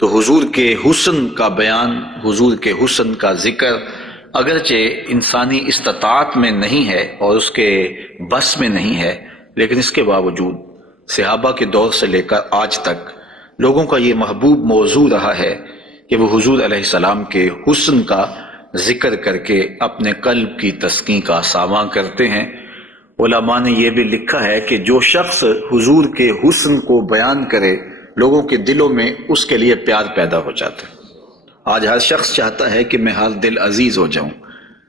تو حضور کے حسن کا بیان، حضور کے حسن کا ذکر اگرچہ انسانی استطاعت میں نہیں ہے اور اس کے بس میں نہیں ہے، لیکن اس کے باوجود صحابہ کے دور سے لے کر آج تک لوگوں کا یہ محبوب موضوع رہا ہے کہ وہ حضور علیہ السلام کے حسن کا ذکر کر کے اپنے قلب کی تسکین کا ساماں کرتے ہیں۔ علماء نے یہ بھی لکھا ہے کہ جو شخص حضور کے حسن کو بیان کرے لوگوں کے دلوں میں اس کے لیے پیار پیدا ہو جاتا ہے۔ آج ہر شخص چاہتا ہے کہ میں ہر دل عزیز ہو جاؤں،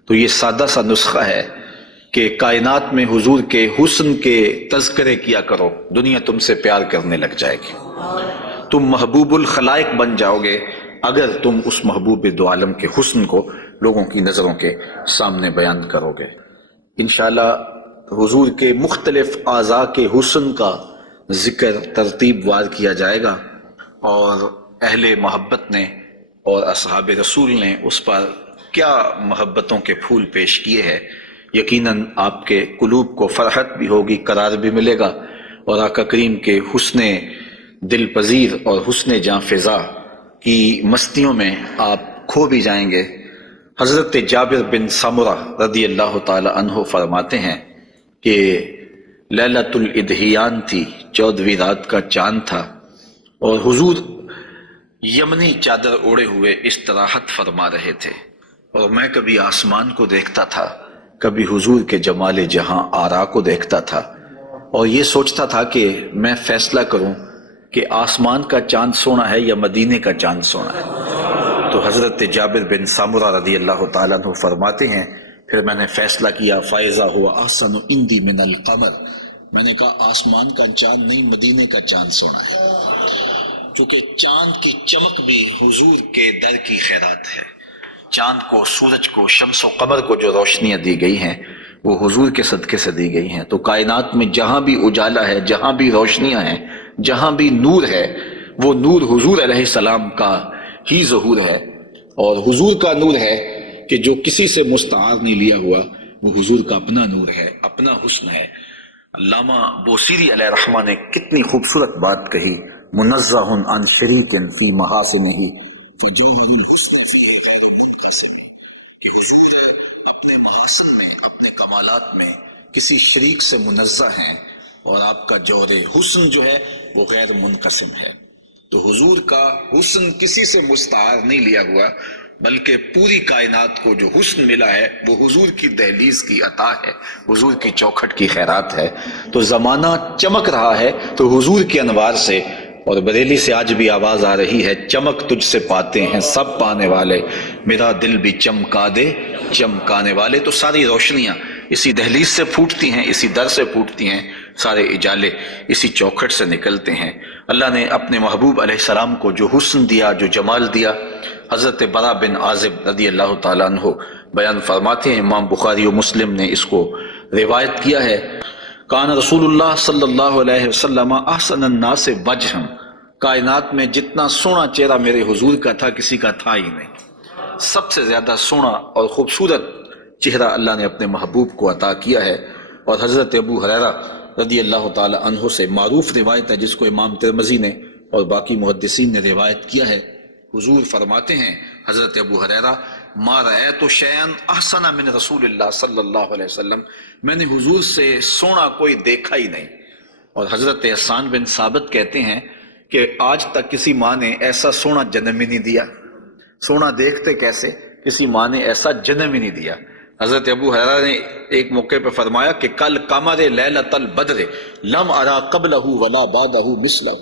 تو یہ سادہ سا نسخہ ہے کہ کائنات میں حضور کے حسن کے تذکرے کیا کرو، دنیا تم سے پیار کرنے لگ جائے گی۔ تم محبوب الخلائق بن جاؤ گے اگر تم اس محبوب دو عالم کے حسن کو لوگوں کی نظروں کے سامنے بیان کرو گے۔ انشاءاللہ حضور کے مختلف اعضاء کے حسن کا ذکر ترتیب وار کیا جائے گا، اور اہل محبت نے اور اصحاب رسول نے اس پر کیا محبتوں کے پھول پیش کیے ہیں، یقیناً آپ کے قلوب کو فرحت بھی ہوگی، قرار بھی ملے گا، اور آقا کریم کے حسن دل پذیر اور حسن جاں فضا کی مستیوں میں آپ کھو بھی جائیں گے۔ حضرت جابر بن سمرہ رضی اللہ تعالی عنہ فرماتے ہیں کہ لیلۃ الادحیان تھی، 14ویں رات کا چاند تھا، اور حضور یمنی چادر اوڑے ہوئے استراحت فرما رہے تھے، اور میں کبھی آسمان کو دیکھتا تھا، کبھی حضور کے جمال جہاں آرا کو دیکھتا تھا، اور یہ سوچتا تھا کہ میں فیصلہ کروں کہ آسمان کا چاند سونا ہے یا مدینے کا چاند سونا ہے۔ تو حضرت جابر بن سامورہ رضی اللہ تعالیٰ عنہ فرماتے ہیں پھر میں نے فیصلہ کیا فائزہ ہوا احسن عندی من القمر، میں نے کہا آسمان کا چاند نہیں مدینے کا چاند سونا ہے، چونکہ چاند کی چمک بھی حضور کے در کی خیرات ہے۔ چاند کو، سورج کو، شمس و قمر کو جو روشنیاں دی گئی ہیں وہ حضور کے صدقے سے دی گئی ہیں۔ تو کائنات میں جہاں بھی اجالا ہے، جہاں بھی روشنیاں ہیں، جہاں بھی نور ہے، وہ نور حضور علیہ السلام کا ہی ظہور ہے، اور حضور کا نور ہے کہ جو کسی سے مستعار نہیں لیا ہوا، وہ حضور کا اپنا نور ہے، اپنا حسن ہے۔ علامہ بوصیری علیہ رحمہ نے کتنی خوبصورت بات کہی، منزہ عن شریک فی محاسنہ فجوہر الحسن فیہ غیر منقسم، کہ حضور اپنے محاسن میں، اپنے کمالات میں کسی شریک سے منزہ ہیں، اور آپ کا جوہر حسن جو ہے وہ غیر منقسم ہے۔ تو حضور کا حسن کسی سے مستعار نہیں لیا ہوا، بلکہ پوری کائنات کو جو حسن ملا ہے وہ حضور کی دہلیز کی عطا ہے، حضور کی چوکھٹ کی خیرات ہے۔ تو زمانہ چمک رہا ہے تو حضور کے انوار سے، اور بریلی سے آج بھی آواز آ رہی ہے، چمک تجھ سے پاتے ہیں سب پانے والے، میرا دل بھی چمکا دے چمکانے والے۔ تو ساری روشنیاں اسی دہلیز سے پھوٹتی ہیں، اسی در سے پھوٹتی ہیں، سارے اجالے اسی چوکھٹ سے نکلتے ہیں۔ اللہ نے اپنے محبوب علیہ السلام کو جو حسن دیا، جو جمال دیا، حضرت برا بن عازب رضی اللہ تعالیٰ عنہ بیان فرماتے ہیں، امام بخاری و مسلم نے اس کو روایت کیا ہے، کان رسول اللہ صلی اللہ علیہ وسلم احسن الناس وجہا، کائنات میں جتنا سونا چہرہ میرے حضور کا تھا کسی کا تھا ہی نہیں، سب سے زیادہ سونا اور خوبصورت چہرہ اللہ نے اپنے محبوب کو عطا کیا ہے۔ اور حضرت ابو ہریرہ رضی اللہ تعالی عنہ سے معروف روایت ہے جس کو امام ترمذی نے اور باقی محدثین نے روایت کیا ہے، حضور فرماتے ہیں حضرت ابو ہریرہ، ما رأیت شیئا احسن من رسول اللہ صلی اللہ علیہ وسلم، میں نے حضور سے سونا کوئی دیکھا ہی نہیں۔ اور حضرت احسان بن ثابت کہتے ہیں کہ آج تک کسی ماں نے ایسا سونا جنم ہی نہیں دیا، سونا دیکھتے کیسے، کسی ماں نے ایسا جنم ہی نہیں دیا۔ حضرت ابو ہریرہ نے ایک موقع پہ فرمایا کہ کل قمر لیلۃ البدر لم ارا قبلہ ولا بعدہ مثلہ،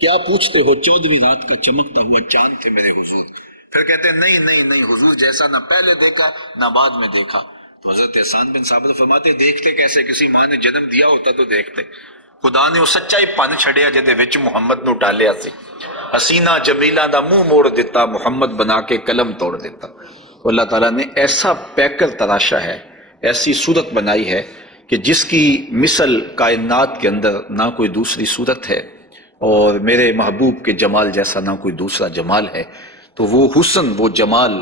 کیا پوچھتے ہو 14ویں رات کا چمکتا ہوا چاند تھے میرے حضور؟ پھر کہتے ہیں نہیں نہیں نہیں، حضور جیسا نہ پہلے دیکھا نہ بعد میں دیکھا۔ تو حضرت احسان بن ثابت فرماتے دیکھتے کیسے، کسی ماں نے جنم دیا ہوتا تو دیکھتے۔ خدا نے وہ سچائی پن چھڑیا جدے وچ محمد نو ڈالیا سی، حسینہ جمیلہ دا منہ موڑ دیتا، محمد بنا کے قلم توڑ دیتا۔ اللہ تعالیٰ نے ایسا پیکر تراشا ہے، ایسی صورت بنائی ہے کہ جس کی مثل کائنات کے اندر نہ کوئی دوسری صورت ہے، اور میرے محبوب کے جمال جیسا نہ کوئی دوسرا جمال ہے۔ تو وہ حسن، وہ جمال،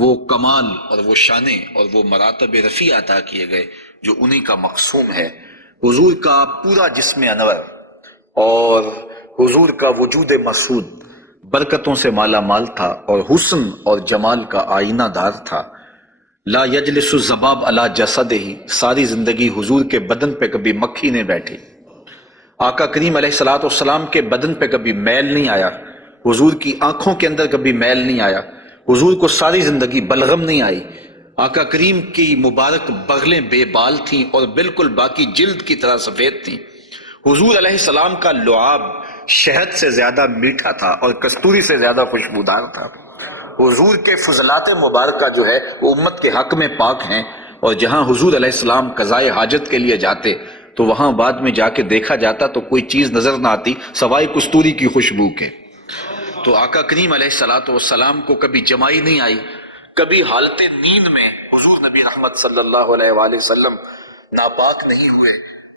وہ کمال اور وہ شانے اور وہ مراتب رفیع عطا کیے گئے جو انہی کا مقصوم ہے۔ حضور کا پورا جسم انور اور حضور کا وجود مسعود برکتوں سے مالا مال تھا اور حسن اور جمال کا آئینہ دار تھا۔ لا یجلس الذباب علی جسدہ، ساری زندگی حضور کے بدن پہ کبھی مکھی نہیں بیٹھی۔ آقا کریم علیہ الصلوۃ والسلام کے بدن پہ کبھی میل نہیں آیا، حضور کی آنکھوں کے اندر کبھی میل نہیں آیا، حضور کو ساری زندگی بلغم نہیں آئی۔ آقا کریم کی مبارک بغلیں بے بال تھیں اور بالکل باقی جلد کی طرح سفید تھیں۔ حضور علیہ السلام کا لعاب شہد سے زیادہ میٹھا تھا اور کستوری سے زیادہ خوشبودار تھا۔ حضور کے فضلات مبارکہ جو ہے وہ امت کے حق میں پاک ہیں، اور جہاں حضور علیہ السلام قضائے حاجت کے لیے جاتے تو وہاں بعد میں جا کے دیکھا جاتا تو کوئی چیز نظر نہ آتی سوائے کستوری کی خوشبو کے۔ تو آقا کریم علیہ الصلوۃ والسلام کو کبھی جمائی نہیں آئی، کبھی حالت نیند میں حضور نبی رحمت صلی اللہ علیہ وآلہ وسلم ناپاک نہیں ہوئے،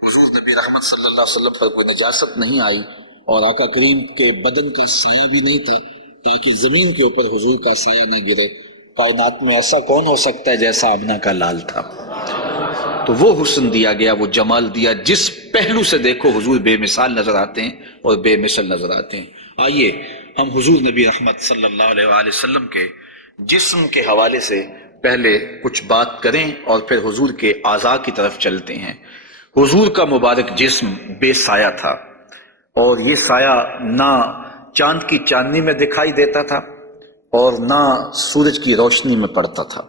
حضور نبی رحمت صلی اللہ علیہ وسلم پر کوئی نجاست نہیں آئی، اور آقا کریم کے بدن کا سایہ بھی نہیں تھا تاکہ زمین کے اوپر حضور کا سایہ نہ گرے۔ کائنات میں ایسا کون ہو سکتا ہے جیسا آمنہ کا لال تھا؟ تو وہ حسن دیا گیا، وہ جمال دیا، جس پہلو سے دیکھو حضور بے مثال نظر آتے ہیں اور بے مثل نظر آتے ہیں۔ آئیے ہم حضور نبی رحمت صلی اللہ علیہ وآلہ وسلم کے جسم کے حوالے سے پہلے کچھ بات کریں اور پھر حضور کے اعضاء کی طرف چلتے ہیں۔ حضور کا مبارک جسم بے سایہ تھا، اور یہ سایہ نہ چاند کی چاندنی میں دکھائی دیتا تھا اور نہ سورج کی روشنی میں پڑتا تھا۔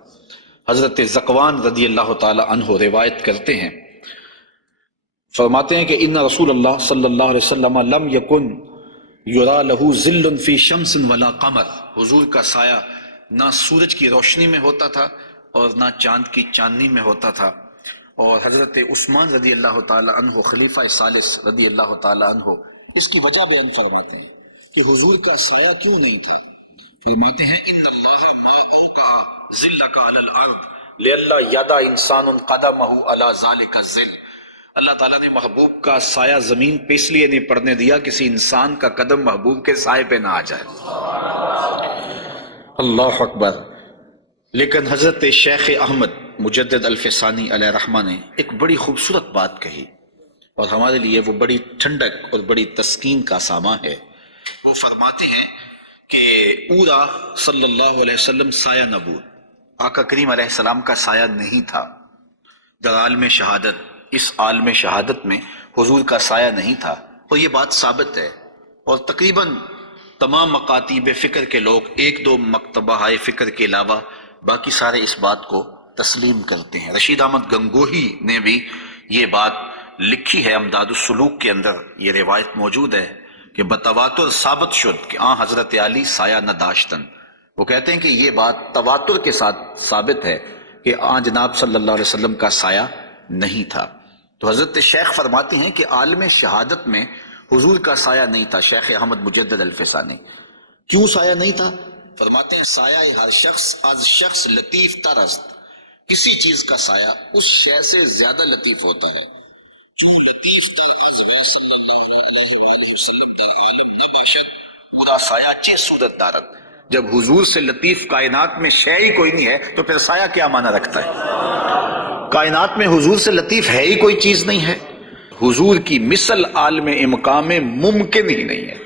حضرت ذکوان رضی اللہ تعالی عنہ روایت کرتے ہیں، فرماتے ہیں کہ ان رسول اللہ صلی اللہ علیہ وسلم لم یکن یرا لہ ظل فی شمس ولا قمر، حضور کا سایہ نہ سورج کی روشنی میں ہوتا تھا اور نہ چاند کی چاندنی میں ہوتا تھا۔ اور حضرت عثمان رضی اللہ تعالی عنہ خلیفہ ثالث رضی اللہ تعالی عنہ اس کی وجہ بیان فرماتے ہیں کہ حضور کا سایہ کیوں نہیں تھا۔ فرماتے ہیں ان اللہ ما اوقع ظلک علی الارض لئلا یدع انسان قدمہ علی ذلک الظل، اللہ تعالیٰ نے محبوب کا سایہ زمین پہ اس لیے نہیں پڑنے دیا کسی انسان کا قدم محبوب کے سائے پہ نہ آ جائے۔ اللہ اکبر۔ لیکن حضرت شیخ احمد مجدد الفسانی علیہ رحمہ نے ایک بڑی خوبصورت بات کہی، اور ہمارے لیے وہ بڑی ٹھنڈک اور بڑی تسکین کا سامان ہے۔ وہ فرماتے ہیں کہ پورا صلی اللہ علیہ وسلم سایہ نبوت، آقا کریم علیہ السلام کا سایہ نہیں تھا۔ در عالم شہادت، اس عالم شہادت میں حضور کا سایہ نہیں تھا، اور یہ بات ثابت ہے، اور تقریباً تمام مکاتیب فکر کے لوگ ایک دو مکتبہ فکر کے علاوہ باقی سارے اس بات کو تسلیم کرتے ہیں۔ رشید احمد گنگوہی نے بھی یہ بات لکھی ہے، امداد السلوک کے اندر یہ روایت موجود ہے کہ بتواتر ثابت شد کہ حضرت علی سایہ نہ داشتن۔ وہ کہتے ہیں کہ یہ بات تواتر کے ساتھ ثابت ہے کہ جناب صلی اللہ علیہ وسلم کا سایہ نہیں تھا۔ تو حضرت شیخ فرماتے ہیں کہ عالم شہادت میں حضور کا سایہ نہیں تھا۔ شیخ احمد مجدد الفسانی، کیوں سایہ نہیں تھا؟ فرماتے ہیں سایہ ہر شخص از شخص لطیف تر است، کسی چیز کا سایہ اس شے سے زیادہ لطیف ہوتا ہے۔ جو لطیف تر از وی صلی اللہ علیہ وآلہ وسلم در عالم نباشد پورا سایہ چہ صورت دارد، جب حضور سے لطیف کائنات میں شے ہی کوئی نہیں ہے تو پھر سایہ کیا معنی رکھتا ہے؟ کائنات میں حضور سے لطیف ہے ہی کوئی چیز نہیں ہے، حضور کی مثل عالم امکان میں ممکن ہی نہیں ہے۔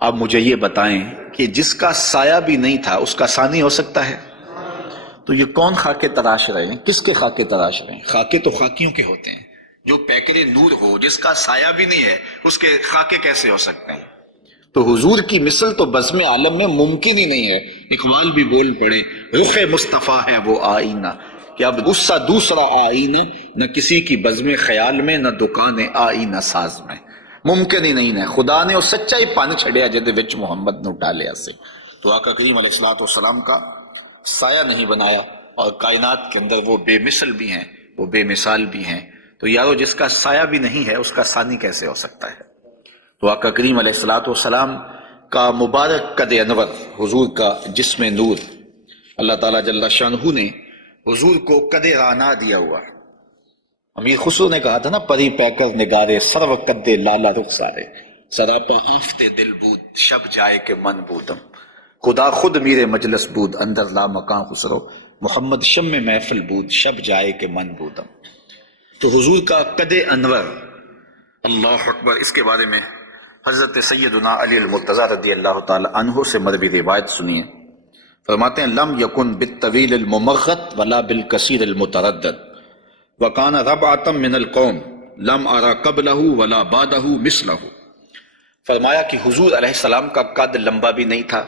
اب مجھے یہ بتائیں کہ جس کا سایہ بھی نہیں تھا اس کا ثانی ہو سکتا ہے؟ تو یہ کون خاکے تراش رہے ہیں؟ کس کے خاکے تراش رہے ہیں؟ خاکے تو خاکیوں کے ہوتے ہیں۔ جو پیکر نور ہو، جس کا سایہ بھی نہیں ہے، اس کے خاکے کیسے ہو سکتے ہیں؟ تو حضور کی مثل تو بزم عالم میں ممکن ہی نہیں ہے۔ اقبال بھی بول پڑے، رخ مصطفیٰ ہے وہ آئینہ، کہ اب اس سا دوسرا آئینہ نہ کسی کی بزم خیال میں، نہ دکان آئینہ ساز میں۔ ممکن ہی نہیں ہے۔ خدا نے وہ سچائی پان چھڑیا جہدے وچ محمد نو ڈالیا سے۔ تو آقا کریم علیہ الصلوۃ والسلام کا سایہ نہیں بنایا، اور کائنات کے اندر وہ بے مثل بھی ہیں، وہ بے مثال بھی ہیں۔ تو یارو جس کا سایہ بھی نہیں ہے اس کا ثانی کیسے ہو سکتا ہے؟ تو آقا کریم علیہ الصلوۃ والسلام کا مبارک قد انور، حضور کا جسم نور، اللہ تعالیٰ جل شانہ نے حضور کو قد رانا دیا ہوا۔ امیر خسرو نے کہا تھا نا، پری پیکر نگارے سرو قد لالا رخسارے، سراپا آفتے دل بود شب جائے کہ من بودم، خدا خود میرے مجلس بود اندر لا مکان خسرو، محمد شم محفل بود شب جائے کہ من بودم۔ تو حضور کا قد انور، اللہ اکبر، اس کے بارے میں حضرت سیدنا علی المرتضی رضی اللہ تعالی عنہ سے مروی روایت سنیے، فرماتے ہیں لم یکن بالطویل الممغت ولا بالکثیر المتردد وکان ربعۃ من القوم لم ارى قبلہ ولا بعدہ مثلہ۔ فرمایا کہ حضور علیہ السلام کا قد لمبا بھی نہیں تھا،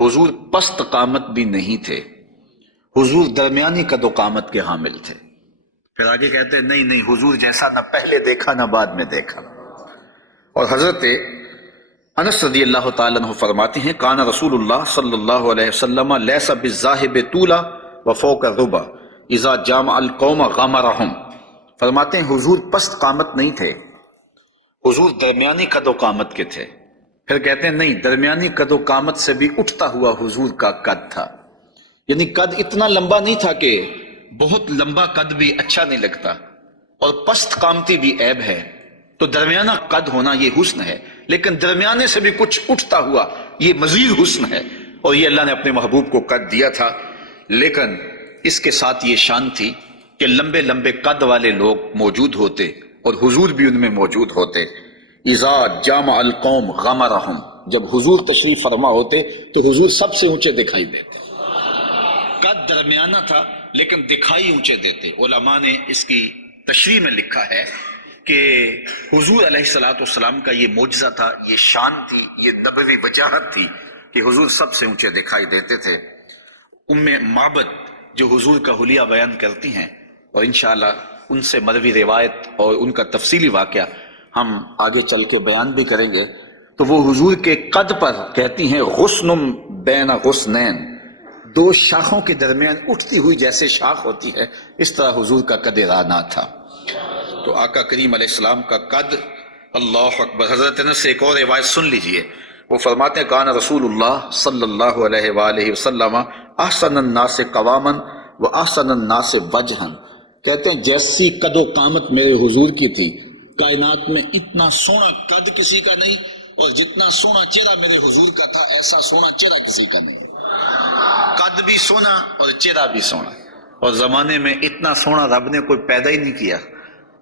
حضور پست قامت بھی نہیں تھے، حضور درمیانی قد و قامت کے حامل تھے۔ پھر آگے کہتے ہیں نہیں حضور جیسا نہ پہلے دیکھا نہ بعد میں دیکھا۔ اور حضرت انس رضی اللہ تعالیٰ عنہ فرماتے ہیں کان رسول اللہ صلی اللہ علیہ وسلم لیس بالذاہب طولا وفوق الربا اذا جامع القوم غمرہم۔ فرماتے ہیں حضور پست قامت نہیں تھے، حضور درمیانی قد و قامت کے تھے۔ پھر کہتے ہیں نہیں، درمیانی قد و قامت سے بھی اٹھتا ہوا حضور کا قد تھا، یعنی قد اتنا لمبا نہیں تھا کہ بہت لمبا قد بھی اچھا نہیں لگتا اور پست قامتی بھی عیب ہے، تو درمیانہ قد ہونا یہ حسن ہے، لیکن درمیانے سے بھی کچھ اٹھتا ہوا یہ مزید حسن ہے، اور یہ اللہ نے اپنے محبوب کو قد دیا تھا۔ لیکن اس کے ساتھ یہ شان تھی کہ لمبے لمبے قد والے لوگ موجود ہوتے اور حضور بھی ان میں موجود ہوتے۔ اذا جامع القوم غمرہم، جب حضور تشریف فرما ہوتے تو حضور سب سے اونچے دکھائی دیتے، قد درمیانہ تھا لیکن دکھائی اونچے دیتے۔ علماء نے اس کی تشریح میں لکھا ہے کہ حضور علیہ الصلوۃ والسلام کا یہ معجزہ تھا، یہ شان تھی، یہ نبوی وجاہت تھی کہ حضور سب سے اونچے دکھائی دیتے تھے۔ ام معبد جو حضور کا حلیہ بیان کرتی ہیں، اور انشاءاللہ ان سے مروی روایت اور ان کا تفصیلی واقعہ ہم آگے چل کے بیان بھی کریں گے، تو وہ حضور کے قد پر کہتی ہیں غصن بین غصنین، دو شاخوں کے درمیان اٹھتی ہوئی جیسے شاخ ہوتی ہے، اس طرح حضور کا قد رانا تھا۔ تو آقا کریم علیہ السلام کا قد، اللہ اکبر۔ حضرت انس سے ایک اور روایت سن لیجئے، وہ فرماتے ہیں کان رسول اللہ صلی اللہ علیہ وآلہ وسلم احسن الناس قواما و احسن الناس وجہا۔ کہتے ہیں جیسی قد و قامت میرے حضور کی تھی، کائنات میں اتنا سونا قد کسی کا نہیں، اور جتنا سونا چہرہ میرے حضور کا تھا ایسا سونا چہرہ کسی کا نہیں۔ قد بھی سونا اور چہرہ بھی سونا، اور زمانے میں اتنا سونا رب نے کوئی پیدا ہی نہیں کیا،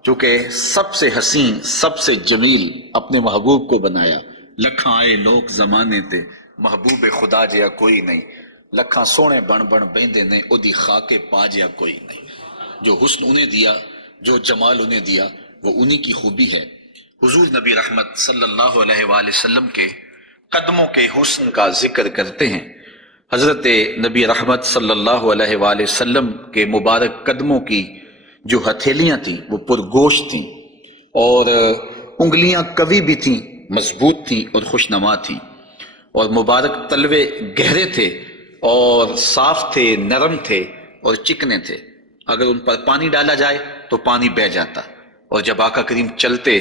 چونکہ سب سے حسین سب سے جمیل اپنے محبوب کو بنایا۔ لکھاں آئے لوگ زمانے تے محبوب خدا جیا کوئی نہیں، لکھاں سونے بن بن بیندے نے او دی خاکے پا جیا کوئی نہیں۔ جو حسن انہیں دیا، جو جمال انہیں دیا، وہ انہی کی خوبی ہے۔ حضور نبی رحمت صلی اللہ علیہ وآلہ وسلم کے قدموں کے حسن کا ذکر کرتے ہیں۔ حضرت نبی رحمت صلی اللہ علیہ وآلہ وسلم کے مبارک قدموں کی جو ہتھیلیاں تھیں وہ پرگوشت تھیں، اور انگلیاں قوی بھی تھیں، مضبوط تھیں اور خوشنما تھیں، اور مبارک تلوے گہرے تھے اور صاف تھے، نرم تھے اور چکنے تھے۔ اگر ان پر پانی ڈالا جائے تو پانی بہہ جاتا، اور جب آقا کریم چلتے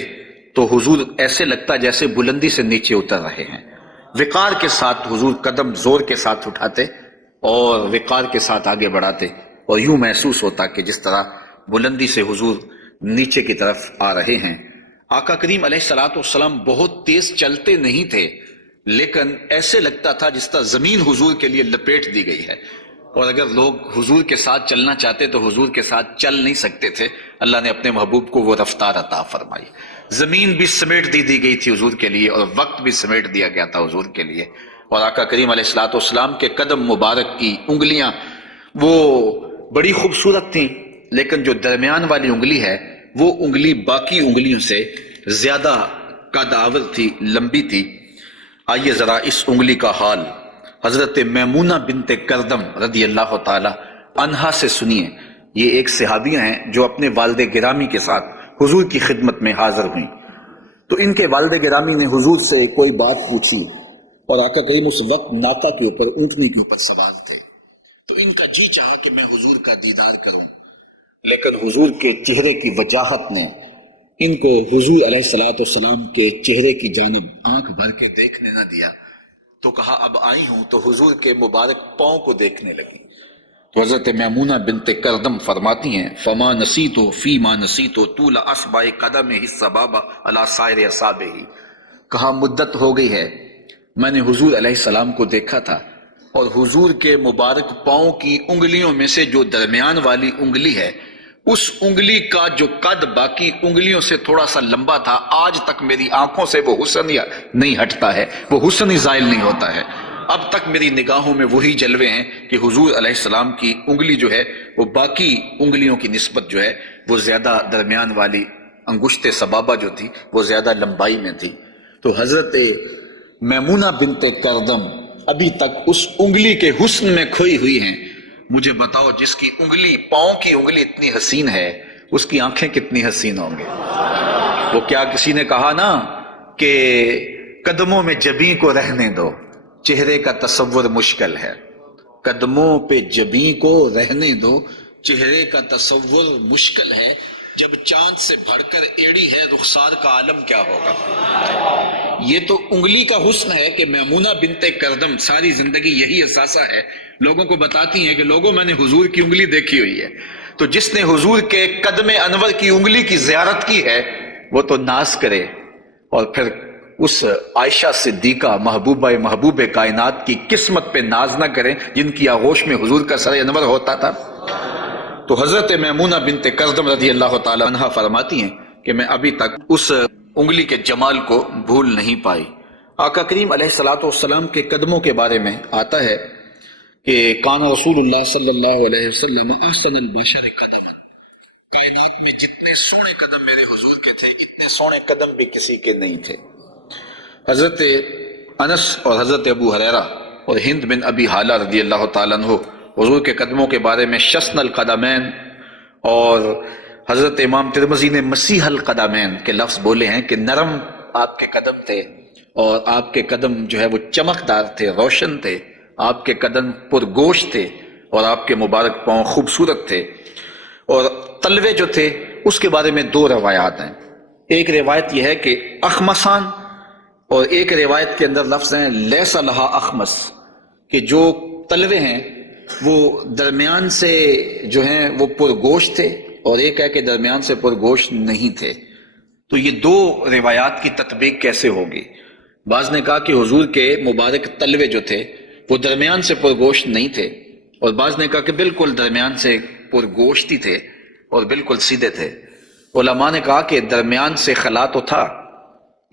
تو حضور ایسے لگتا جیسے بلندی سے نیچے اتر رہے ہیں۔ وقار کے ساتھ حضور قدم زور کے ساتھ اٹھاتے اور وقار کے ساتھ آگے بڑھاتے، اور یوں محسوس ہوتا کہ جس طرح بلندی سے حضور نیچے کی طرف آ رہے ہیں۔ آقا کریم علیہ الصلوۃ والسلام بہت تیز چلتے نہیں تھے، لیکن ایسے لگتا تھا جس طرح زمین حضور کے لیے لپیٹ دی گئی ہے، اور اگر لوگ حضور کے ساتھ چلنا چاہتے تو حضور کے ساتھ چل نہیں سکتے تھے۔ اللہ نے اپنے محبوب کو وہ رفتار عطا فرمائی، زمین بھی سمیٹ دی گئی تھی حضور کے لیے، اور وقت بھی سمیٹ دیا گیا تھا حضور کے لیے۔ اور آقا کریم علیہ الصلوۃ والسلام کے قدم مبارک کی انگلیاں وہ بڑی خوبصورت تھیں، لیکن جو درمیان والی انگلی ہے وہ انگلی باقی انگلیوں سے زیادہ قد آور تھی، لمبی تھی۔ آئیے ذرا اس انگلی کا حال حضرت میمونہ بنت کردم رضی اللہ تعالی عنہا سے سنیے۔ یہ ایک صحابیہ ہیں جو اپنے والد گرامی کے ساتھ حضور کی خدمت میں حاضر ہوئیں، تو ان کے والد گرامی نے حضور سے کوئی بات پوچھی، اور آقا کریم اس وقت ناقہ کے اوپر، اونٹنی کے اوپر سوار تھے، تو ان کا جی چاہا کہ میں حضور کا دیدار کروں، لیکن حضور کے چہرے کی وجاہت نے ان کو حضور علیہ الصلوۃ والسلام کے چہرے کی جانب آنکھ بھر کے دیکھنے نہ دیا، تو کہا اب آئی ہوں تو حضور کے مبارک پاؤں کو دیکھنے لگی۔ تو حضرت میمونہ بنت کردم فرماتی ہیں فما نسیتو فی ما نسیتو طول اصبع قدمہ السبابہ علی سائر اصابعہ، کہا مدت ہو گئی ہے میں نے حضور علیہ السلام کو دیکھا تھا، اور حضور کے مبارک پاؤں کی انگلیوں میں سے جو درمیان والی انگلی ہے اس انگلی کا جو قد باقی انگلیوں سے تھوڑا سا لمبا تھا، آج تک میری آنکھوں سے وہ حسن نہیں ہٹتا ہے، وہ حسن ہی زائل نہیں ہوتا ہے۔ اب تک میری نگاہوں میں وہی جلوے ہیں کہ حضور علیہ السلام کی انگلی جو ہے وہ باقی انگلیوں کی نسبت جو ہے وہ زیادہ درمیان والی انگشت سبابہ جو تھی وہ زیادہ لمبائی میں تھی۔ تو حضرت میمونہ بنت کردم ابھی تک اس انگلی کے حسن میں کھوئی ہوئی ہیں۔ مجھے بتاؤ، جس کی انگلی، پاؤں کی انگلی اتنی حسین ہے، اس کی آنکھیں کتنی حسین ہوں گے؟ وہ کیا کسی نے کہا نا کہ قدموں میں جبیں کو رہنے دو، چہرے کا تصور مشکل ہے۔ قدموں پہ جبیں کو رہنے دو، چہرے کا تصور مشکل ہے، جب چاند سے بڑھ کر ایڑی ہے رخسار کا عالم کیا ہوگا۔ یہ تو انگلی کا حسن ہے کہ میمونہ بنت کردم ساری زندگی یہی احساسہ ہے، لوگوں کو بتاتی ہیں کہ لوگوں میں نے حضور کی انگلی دیکھی ہوئی ہے۔ تو جس نے حضور کے قدم انور کی انگلی کی زیارت کی ہے وہ تو ناز کرے، اور پھر اس عائشہ صدیقہ محبوب کائنات کی قسمت پہ ناز نہ کریں جن کی آغوش میں حضور کا سر انور ہوتا تھا۔ تو حضرت میمونہ بنت کردم رضی اللہ تعالی عنہ فرماتی ہیں کہ میں ابھی تک اس انگلی کے جمال کو بھول نہیں پائی۔ آقا کریم علیہ الصلوۃ والسلام کے قدموں کے بارے میں آتا ہے کہ کان رسول اللہ صلی اللہ علیہ وسلم احسن البشر قدم، کائنات میں جتنے سونے قدم میرے حضور کے تھے اتنے سونے قدم بھی کسی کے نہیں تھے۔ حضرت انس اور حضرت ابو ہریرہ اور ہند بن ابی حالہ رضی اللہ تعالیٰ عنہ حضور کے قدموں کے بارے میں شسن القدمین، اور حضرت امام ترمذی نے مسیح القدمین کے لفظ بولے ہیں کہ نرم آپ کے قدم تھے، اور آپ کے قدم جو ہے وہ چمکدار تھے، روشن تھے، آپ کے قدم پرگوشت تھے، اور آپ کے مبارک پاؤں خوبصورت تھے۔ اور تلوے جو تھے اس کے بارے میں دو روایات ہیں، ایک روایت یہ ہے کہ اخمسان، اور ایک روایت کے اندر لفظ ہیں لیس لہا اخمس، کہ جو تلوے ہیں وہ درمیان سے جو ہیں وہ پرگوشت تھے، اور ایک ہے کہ درمیان سے پرگوشت نہیں تھے۔ تو یہ دو روایات کی تطبیق کیسے ہوگی؟ بعض نے کہا کہ حضور کے مبارک تلوے جو تھے وہ درمیان سے پرگوشت نہیں تھے، اور بعض نے کہا کہ بالکل درمیان سے پرگوشت ہی تھے اور بالکل سیدھے تھے۔ علماء نے کہا کہ درمیان سے خلا تو تھا،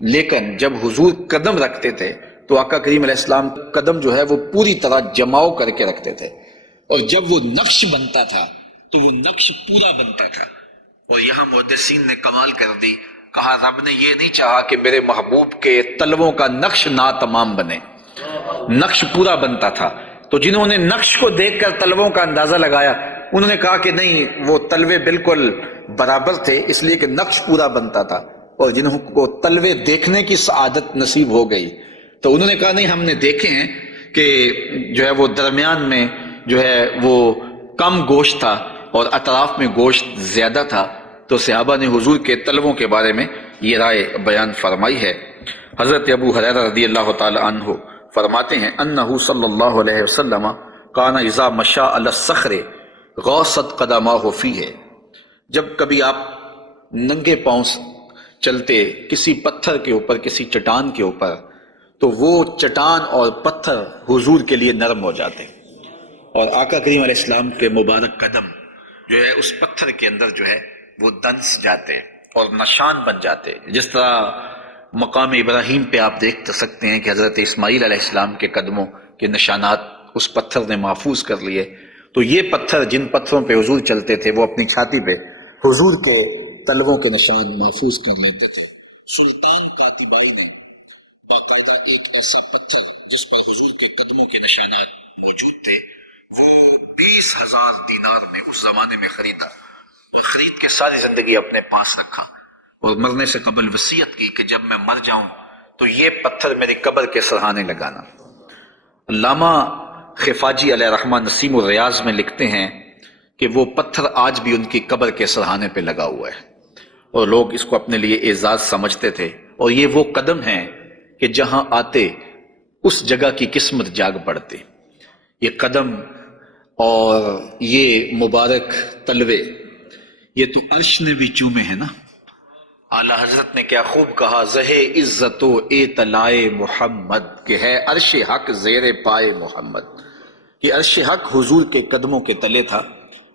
لیکن جب حضور قدم رکھتے تھے تو آقا کریم علیہ السلام قدم جو ہے وہ پوری طرح جماؤ کر کے رکھتے تھے، اور جب وہ نقش بنتا تھا تو وہ نقش پورا بنتا تھا۔ اور یہاں محدثین نے کمال کر دی، کہا رب نے یہ نہیں چاہا کہ میرے محبوب کے تلووں کا نقش ناتمام بنے، نقش پورا بنتا تھا۔ تو جنہوں نے نقش کو دیکھ کر تلووں کا اندازہ لگایا انہوں نے کہا کہ نہیں، وہ تلوے بالکل برابر تھے اس لیے کہ نقش پورا بنتا تھا، اور جنہوں کو تلوے دیکھنے کی سعادت نصیب ہو گئی تو انہوں نے کہا نہیں، ہم نے دیکھے ہیں کہ جو ہے وہ درمیان میں جو ہے وہ کم گوشت تھا اور اطراف میں گوشت زیادہ تھا۔ تو صحابہ نے حضور کے تلووں کے بارے میں یہ رائے بیان فرمائی ہے۔ حضرت ابو ہریرہ رضی اللہ تعالی عنہ فرماتے ہیں انہ صلی اللہ علیہ وسلم کان اذا مشى علی الصخر غاصت قدماہ فیہ، جب کبھی آپ ننگے پاؤں چلتے کسی پتھر کے اوپر، کسی چٹان کے اوپر، تو وہ چٹان اور پتھر حضور کے لیے نرم ہو جاتے، اور آقا کریم علیہ السلام کے مبارک قدم جو ہے اس پتھر کے اندر جو ہے وہ دنس جاتے اور نشان بن جاتے۔ جس طرح مقام ابراہیم پہ آپ دیکھ سکتے ہیں کہ حضرت اسماعیل علیہ السلام کے قدموں کے نشانات اس پتھر نے محفوظ کر لیے، تو یہ پتھر جن پتھروں پہ حضور چلتے تھے وہ اپنی چھاتی پہ حضور کے تلووں کے نشان محفوظ کر لیتے تھے۔ سلطان قاتبائی نے باقاعدہ ایک ایسا پتھر جس پر حضور کے قدموں کے نشانات موجود تھے وہ 20,000 دینار میں اس زمانے میں خریدا، اور خرید کے ساری زندگی اپنے پاس رکھا، اور مرنے سے قبل وصیت کی کہ جب میں مر جاؤں تو یہ پتھر میری قبر کے سرہانے لگانا۔ علامہ خفاجی علیہ رحمہ نسیم الریاض میں لکھتے ہیں کہ وہ پتھر آج بھی ان کی قبر کے سرہانے پہ لگا ہوا ہے، اور لوگ اس کو اپنے لیے اعزاز سمجھتے تھے، اور یہ وہ قدم ہیں کہ جہاں آتے اس جگہ کی قسمت جاگ پڑتی۔ یہ قدم اور یہ مبارک تلوے یہ تو عرش نے بھی چومے ہیں نا۔ اعلیٰ حضرت نے کیا خوب کہا، زہ عزت و اطلاع محمد، کہ ہے عرش حق زیر پائے محمد، کہ عرش حق حضور کے قدموں کے تلے تھا،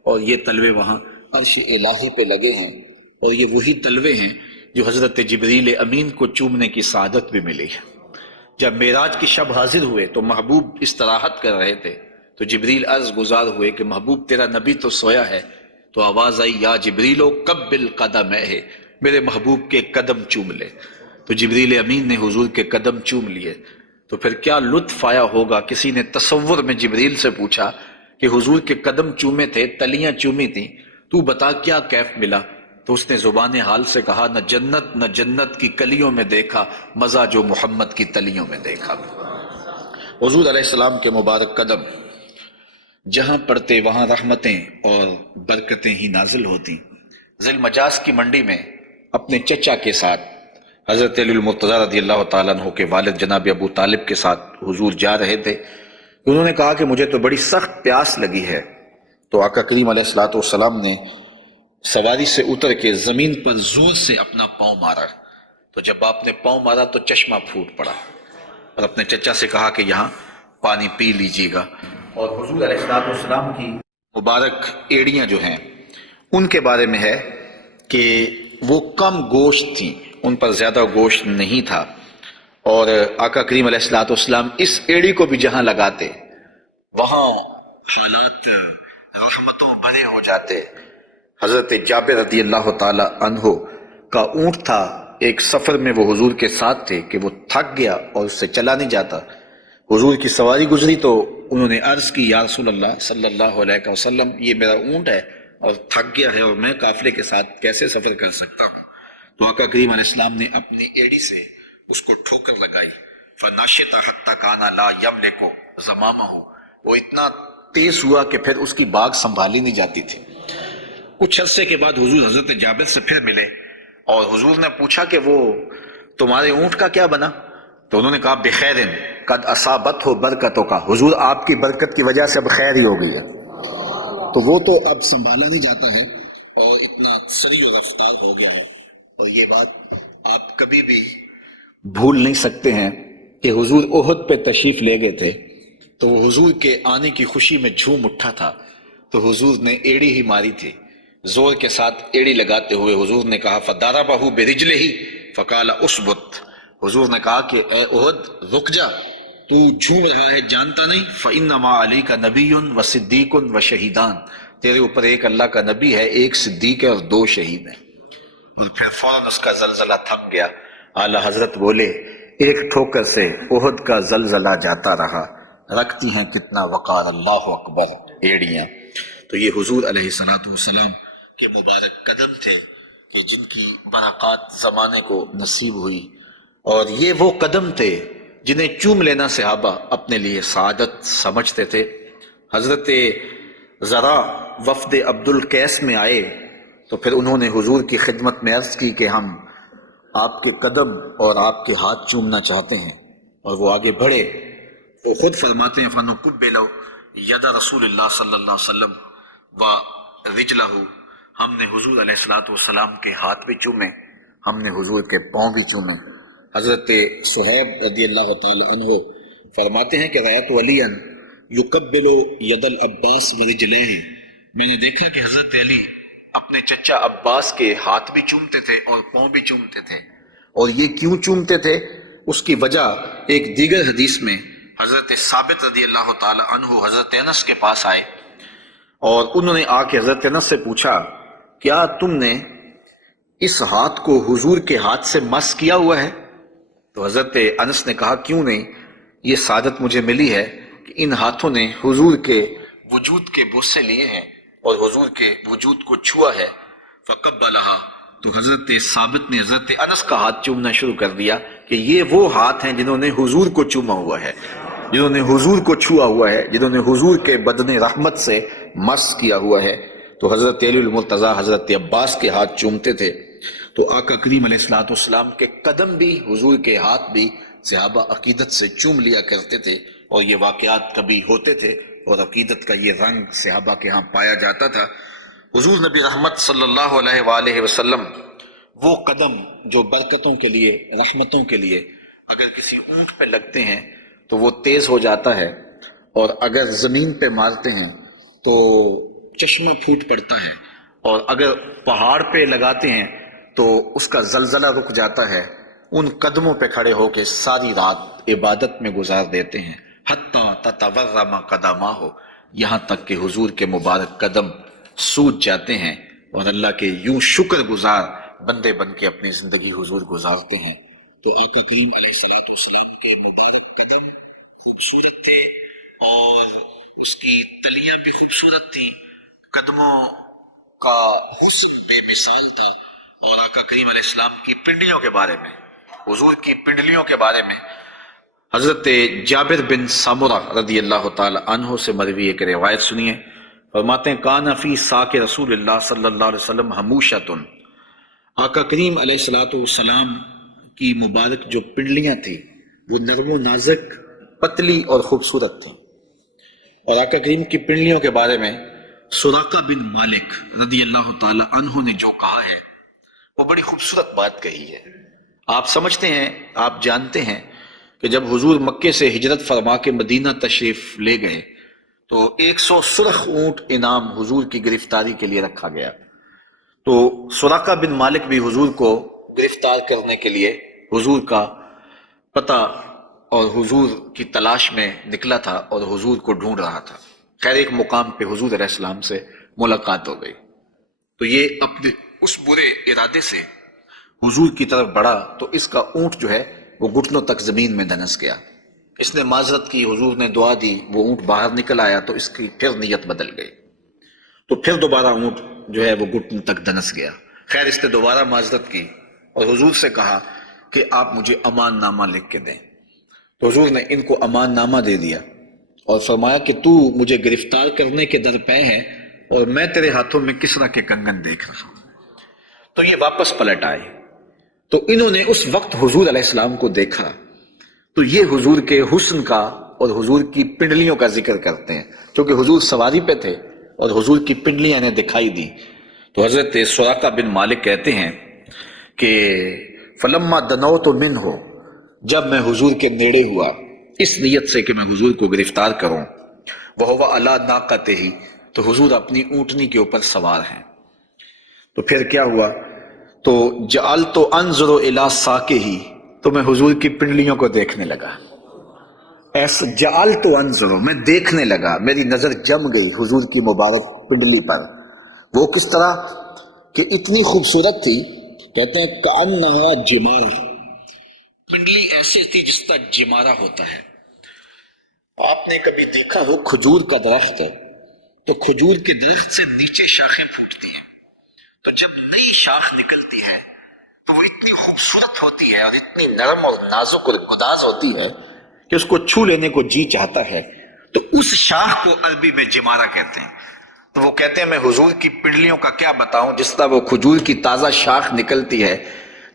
اور یہ تلوے وہاں عرش الہی پہ لگے ہیں، اور یہ وہی تلوے ہیں جو حضرت جبریل امین کو چومنے کی سعادت بھی ملی ہے۔ جب معراج کی شب حاضر ہوئے تو محبوب استراحت کر رہے تھے، تو جبریل عرض گزار ہوئے کہ محبوب تیرا نبی تو سویا ہے، تو آواز آئی یا جبریلو قبل قدمہ، میرے محبوب کے قدم چوم لے۔ تو جبریل امین نے حضور کے قدم چوم لیے، تو پھر کیا لطف آیا ہوگا۔ کسی نے تصور میں جبریل سے پوچھا کہ حضور کے قدم چومے تھے، تلیاں چومی تھیں، تو بتا کیا کیف ملا؟ تو اس نے زبان حال سے کہا نہ جنت کی کلیوں میں دیکھا مزہ جو محمد کی تلیوں میں دیکھا۔ حضور علیہ السلام کے مبارک قدم جہاں پڑتے وہاں رحمتیں اور برکتیں ہی نازل ہوتی۔ ذی المجاز کی منڈی میں اپنے چچا کے ساتھ حضرت علی المرتضیٰ رضی اللہ تعالیٰ عنہ کے والد جناب ابو طالب کے ساتھ حضور جا رہے تھے۔ انہوں نے کہا کہ مجھے تو بڑی سخت پیاس لگی ہے، تو آقا کریم علیہ الصلوۃ والسلام نے سواری سے اتر کے زمین پر زور سے اپنا پاؤں مارا، تو جب آپ نے پاؤں مارا تو چشمہ پھوٹ پڑا، اور اپنے چچا سے کہا کہ یہاں پانی پی لیجیے گا۔ اور حضور علیہ الصلوۃ والسلام کی مبارک ایڑیاں جو ہیں ان کے بارے میں ہے کہ وہ کم گوشت تھیں، ان پر زیادہ گوشت نہیں تھا، اور آقا کریم علیہ الصلوۃ والسلام اس ایڑی کو بھی جہاں لگاتے وہاں حالات رحمتوں بھرے ہو جاتے۔ حضرت جابر رضی اللہ تعالی عنہ کا اونٹ تھا، ایک سفر میں وہ حضور کے ساتھ تھے کہ وہ تھک گیا اور اس سے چلا نہیں جاتا۔ حضور کی سواری گزری تو انہوں نے عرض کی یا رسول اللہ صلی اللہ علیہ وسلم، یہ میرا اونٹ ہے اور تھک گیا ہے اور میں قافلے کے ساتھ کیسے سفر کر سکتا ہوں؟ تو آقا کریم علیہ السلام نے اپنی ایڑی سے اس کو ٹھوکر لگائی، فناشطہ حتی کانا لا یملک زمامہ، وہ اتنا تیز ہوا کہ پھر اس کی باگ سنبھالی نہیں جاتی تھی۔ کچھ عرصے کے بعد حضور حضرت جابر سے پھر ملے اور حضور نے پوچھا کہ وہ تمہارے اونٹ کا کیا بنا؟ تو انہوں نے کہا بخیر قد اصابت ہو برکتوں کا، حضور آپ کی برکت کی وجہ سے اب خیر ہی ہو گئی ہے۔ تو وہ تو اب سنبھالا نہیں جاتا ہے اور اتنا سریع و رفتار ہو گیا ہے، اور یہ بات آپ کبھی بھی بھول نہیں سکتے ہیں کہ حضور احد پہ تشریف لے گئے تھے، تو وہ حضور کے آنے کی خوشی میں جھوم اٹھا تھا، تو حضور نے ایڑی ہی ماری تھی، زور کے ساتھ ایڑی لگاتے ہوئے حضور نے کہا فَضَرَبَهُ بِرِجْلِهِ فَقَالَ اُثْبُتْ، حضور نے کہا کہ اے احد رک جا، تو جھوم رہا ہے جانتا نہیں فَإِنَّمَا عَلَيْكَ نَبِيٌّ وَصِدِّيقٌ وَشَهِيدَانِ، تیرے اوپر ایک اللہ کا نبی ہے، ایک صدیق ہے اور دو شہید ہیں۔ اور پھر فوراً اس کا زلزلہ تھم گیا۔ اعلیٰ حضرت بولے ایک ٹھوکر سے احد کا زلزلہ جاتا رہا، رکھتی ہیں کتنا وقار اللہ اکبر ایڑیاں۔ تو یہ حضور علیہ الصلوۃ والسلام کے مبارک قدم تھے کہ جن کی برکات زمانے کو نصیب ہوئی، اور یہ وہ قدم تھے جنہیں چوم لینا صحابہ اپنے لیے سعادت سمجھتے تھے۔ حضرت ذرا وفد عبد القیس میں آئے تو پھر انہوں نے حضور کی خدمت میں عرض کی کہ ہم آپ کے قدم اور آپ کے ہاتھ چومنا چاہتے ہیں، اور وہ آگے بڑھے۔ وہ خود فرماتے ہیں فَنُقُبِّلُ یَدَ رسول اللہ صلی اللہ علیہ وسلم وَرِجْلَهُ، ہم نے حضور علیہ الصلوۃ والسلام کے ہاتھ بھی چومے، ہم نے حضور کے پاؤں بھی چومے۔ حضرت صہیب رضی اللہ تعالی عنہ فرماتے ہیں کہ رأیت علیٰ یقبل ید العباس ورجلیہ، میں نے دیکھا کہ حضرت علی اپنے چچا عباس کے ہاتھ بھی چومتے تھے اور پاؤں بھی چومتے تھے، اور یہ کیوں چومتے تھے اس کی وجہ ایک دیگر حدیث میں حضرت ثابت رضی اللہ تعالی عنہ حضرت انس کے پاس آئے، اور انہوں نے آ کے حضرت انس سے پوچھا کیا تم نے اس ہاتھ کو حضور کے ہاتھ سے مس کیا ہوا ہے؟ تو حضرت انس نے کہا کیوں نہیں، یہ سعادت مجھے ملی ہے کہ ان ہاتھوں نے حضور کے وجود کے بوسے لیے ہیں اور حضور کے وجود کو چھوا ہے۔ فقبلها، تو حضرت ثابت نے حضرت انس کا ہاتھ چومنا شروع کر دیا کہ یہ وہ ہاتھ ہیں جنہوں نے حضور کو چوما ہوا ہے، جنہوں نے حضور کو چھوا ہوا ہے، جنہوں نے حضور کے بدن رحمت سے مس کیا ہوا ہے۔ تو حضرت علی المرتضیٰ حضرت عباس کے ہاتھ چومتے تھے، تو آقا کریم علیہ الصلوۃ والسلام کے قدم بھی حضور کے ہاتھ بھی صحابہ عقیدت سے چوم لیا کرتے تھے، اور یہ واقعات کبھی ہوتے تھے اور عقیدت کا یہ رنگ صحابہ کے ہاں پایا جاتا تھا۔ حضور نبی رحمت صلی اللہ علیہ وآلہ وسلم وہ قدم جو برکتوں کے لیے رحمتوں کے لیے اگر کسی اونٹ پہ لگتے ہیں تو وہ تیز ہو جاتا ہے، اور اگر زمین پہ مارتے ہیں تو چشمہ پھوٹ پڑتا ہے، اور اگر پہاڑ پہ لگاتے ہیں تو اس کا زلزلہ رک جاتا ہے، ان قدموں پہ کھڑے ہو کے ساری رات عبادت میں گزار دیتے ہیں، حتیٰ تتورم قدماہ، یہاں تک کہ حضور کے مبارک قدم سوج جاتے ہیں، اور اللہ کے یوں شکر گزار بندے بن کے اپنی زندگی حضور گزارتے ہیں۔ تو آقا کریم علیہ الصلوۃ والسلام کے مبارک قدم خوبصورت تھے اور اس کی تلیاں بھی خوبصورت تھیں، قدموں کا حسن بے مثال تھا۔ اور آقا کریم علیہ السلام کی پنڈلیوں کے بارے میں، حضور کی پنڈلیوں کے بارے میں حضرت جابر بن سمرہ رضی اللہ تعالی عنہ سے مروی ایک روایت سنیے۔ فرماتے ہیں کان فی ساق رسول اللہ صلی اللہ علیہ وسلم حموشۃ، آقا کریم علیہ الصلوۃ والسلام کی مبارک جو پنڈلیاں تھیں وہ نرم و نازک، پتلی اور خوبصورت تھیں۔ اور آقا کریم کی پنڈلیوں کے بارے میں سراقہ بن مالک رضی اللہ تعالی عنہ نے جو کہا ہے وہ بڑی خوبصورت بات کہی ہے۔ آپ سمجھتے ہیں، آپ جانتے ہیں کہ جب حضور مکے سے ہجرت فرما کے مدینہ تشریف لے گئے تو 100 سرخ اونٹ انعام حضور کی گرفتاری کے لیے رکھا گیا۔ تو سراقہ بن مالک بھی حضور کو گرفتار کرنے کے لیے حضور کا پتہ اور حضور کی تلاش میں نکلا تھا اور حضور کو ڈھونڈ رہا تھا۔ خیر ایک مقام پہ حضور علیہ السلام سے ملاقات ہو گئی، تو یہ اپنے اس برے ارادے سے حضور کی طرف بڑھا تو اس کا اونٹ جو ہے وہ گھٹنوں تک زمین میں دھنس گیا۔ اس نے معذرت کی، حضور نے دعا دی، وہ اونٹ باہر نکل آیا تو اس کی پھر نیت بدل گئی، تو پھر دوبارہ اونٹ جو ہے وہ گھٹن تک دھنس گیا۔ خیر اس نے دوبارہ معذرت کی اور حضور سے کہا کہ آپ مجھے امان نامہ لکھ کے دیں، تو حضور نے ان کو امان نامہ دے دیا اور فرمایا کہ تو مجھے گرفتار کرنے کے درپے ہے اور میں تیرے ہاتھوں میں کسرا کے کنگن دیکھ رہا ہوں۔ تو یہ واپس پلٹ آئے، تو انہوں نے اس وقت حضور علیہ السلام کو دیکھا تو یہ حضور کے حسن کا اور حضور کی پنڈلیوں کا ذکر کرتے ہیں، کیونکہ حضور سواری پہ تھے اور حضور کی پنڈلیاں انہیں دکھائی دی۔ تو حضرت سراقہ بن مالک کہتے ہیں کہ فلما دنوت منہ، جب میں حضور کے نیڑے ہوا اس نیت سے کہ میں حضور کو گرفتار کروں، وہو علی ناقتہ، تو حضور اپنی اونٹنی کے اوپر سوار ہیں۔ تو پھر کیا ہوا؟ تو جعلت انظر الی ساقہ، تو میں حضور کی پنڈلیوں کو دیکھنے لگا۔ ایسا جعلت انظر، میں دیکھنے لگا، میری نظر جم گئی حضور کی مبارک پنڈلی پر۔ وہ کس طرح کہ اتنی خوبصورت تھی، کہتے ہیں کأنہا جمارہ، پنڈلی ایسے تھی جس طرح جمارہ ہوتا ہے۔ آپ نے کبھی دیکھا ہو کھجور کا درخت ہے تو کھجور کے درخت سے نیچے شاخیں پھوٹتی ہیں، تو جب نئی شاخ نکلتی ہے تو وہ اتنی خوبصورت ہوتی ہے اور اتنی نرم اور نازک اور گداز ہوتی ہے کہ اس کو چھو لینے کو جی چاہتا ہے، تو اس شاخ کو عربی میں جمارہ کہتے ہیں۔ تو وہ کہتے ہیں میں حضور کی پنڈلیوں کا کیا بتاؤں، جس طرح وہ کھجور کی تازہ شاخ نکلتی ہے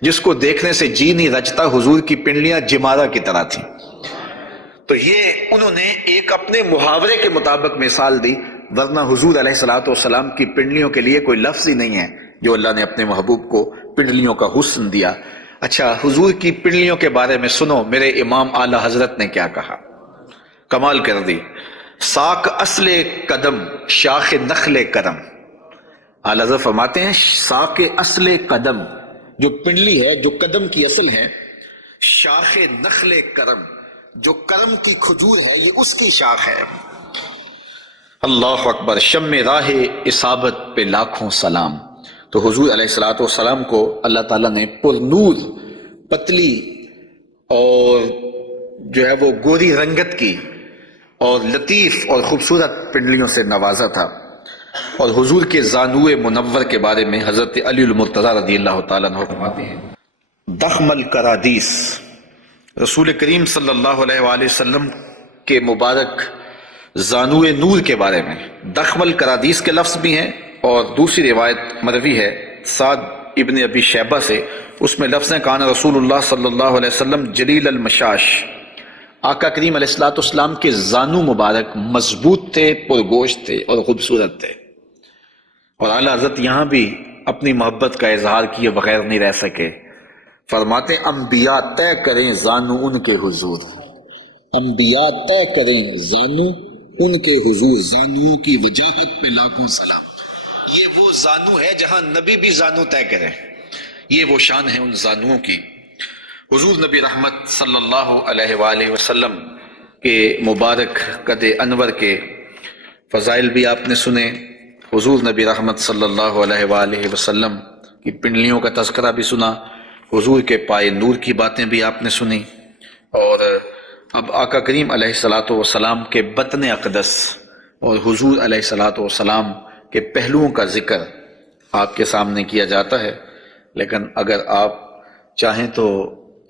جس کو دیکھنے سے جی نہیں رجتا، حضور کی پنڈلیاں جمارہ کی طرح تھیں۔ تو یہ انہوں نے ایک اپنے محاورے کے مطابق مثال دی، ورنہ حضور علیہ الصلوۃ والسلام کی پنڈلیوں کے لیے کوئی لفظ ہی نہیں ہے جو اللہ نے اپنے محبوب کو پنڈلیوں کا حسن دیا۔ اچھا حضور کی پنڈلیوں کے بارے میں سنو میرے امام اعلی حضرت نے کیا کہا، کمال کر دی۔ ساق اصل قدم شاخ نخل کرم، اعلی حضرت فرماتے ہیں ساق اصل قدم، جو پنڈلی ہے، جو قدم کی اصل ہے، شاخ نخل کرم، جو کرم کی کھجور ہے یہ اس کی شاخ ہے۔ اللہ اکبر، شم راہ اصابت پہ لاکھوں سلام۔ تو حضور علیہ الصلوۃ والسلام کو اللہ تعالیٰ نے پر نور، پتلی اور جو ہے وہ گوری رنگت کی اور لطیف اور خوبصورت پنڈلیوں سے نوازا تھا۔ اور حضور کے زانوئے منور کے بارے میں حضرت علی المرتضیٰ رضی اللہ تعالیٰ عنہ فرماتے ہیں دخم الکرادیس، رسول کریم صلی اللہ علیہ وآلہ وسلم کے مبارک زانوئے نور کے بارے میں دخم الکرادیس کے لفظ بھی ہیں، اور دوسری روایت مروی ہے سعد ابن ابی شیبہ سے، اس میں لفظ ہیں کان رسول اللہ صلی اللہ علیہ وسلم جلیل المشاش، آقا کریم علیہ الصلوۃ والسلام کے زانو مبارک مضبوط تھے، پرگوشت تھے اور خوبصورت تھے۔ اور اعلیٰ حضرت یہاں بھی اپنی محبت کا اظہار کیے بغیر نہیں رہ سکے، فرماتے انبیاء طے کریں زانو ان کے حضور، انبیاء طے کریں زانو ان کے حضور، زانوؤں کی وجاہت پہ لاکھوں سلام۔ یہ وہ زانو ہے جہاں نبی بھی زانو طے کرے، یہ وہ شان ہے ان زانوؤں کی۔ حضور نبی رحمت صلی اللہ علیہ وآلہ وسلم کے مبارک قد انور کے فضائل بھی آپ نے سنے، حضور نبی رحمت صلی اللہ علیہ وآلہ وسلم کی پنڈلیوں کا تذکرہ بھی سنا، حضور کے پائے نور کی باتیں بھی آپ نے سنی، اور اب آقا کریم علیہ الصلاۃ والسلام کے بطن اقدس اور حضور علیہ الصلاۃ والسلام کے پہلوؤں کا ذکر آپ کے سامنے کیا جاتا ہے۔ لیکن اگر آپ چاہیں تو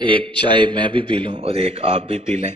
ایک چائے میں بھی پی لوں اور ایک آپ بھی پی لیں۔